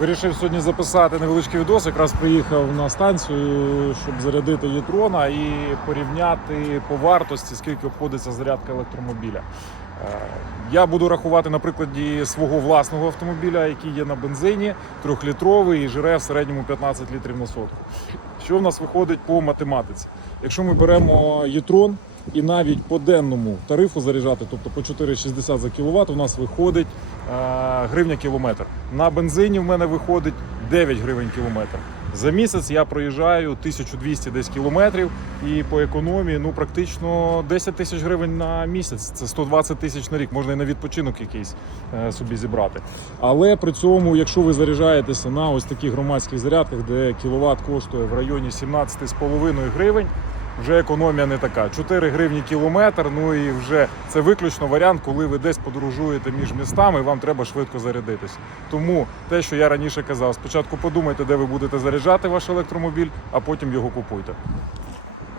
Вирішив сьогодні записати невеличкий відос. Якраз приїхав на станцію, щоб зарядити Єтрона і порівняти по вартості, скільки обходиться зарядка електромобіля. Е, Я буду рахувати на прикладі свого власного автомобіля, який є на бензині, трьохлітровий і жире в середньому 15 літрів на сотку. Що в нас виходить по математиці? Якщо ми беремо Єтрон і навіть по денному тарифу заряджати, тобто по 4,60 за кіловат, у нас виходить е, гривня кілометр. На бензині в мене виходить 9 гривень кілометр. За місяць я проїжджаю 1200 десь кілометрів і по економії ну практично 10 тисяч гривень на місяць. Це 120 тисяч на рік. Можна і на відпочинок якийсь е, собі зібрати. Але при цьому, якщо ви заряджаєтеся на ось таких громадських зарядках, де кіловат коштує в районі 17,5 гривень. Вже економія не така. 4 гривні кілометр. Ну і вже це виключно варіант, коли ви десь подорожуєте між містами, і вам треба швидко зарядитися. Тому те, що я раніше казав, спочатку подумайте, де ви будете заряджати ваш електромобіль, а потім його купуйте.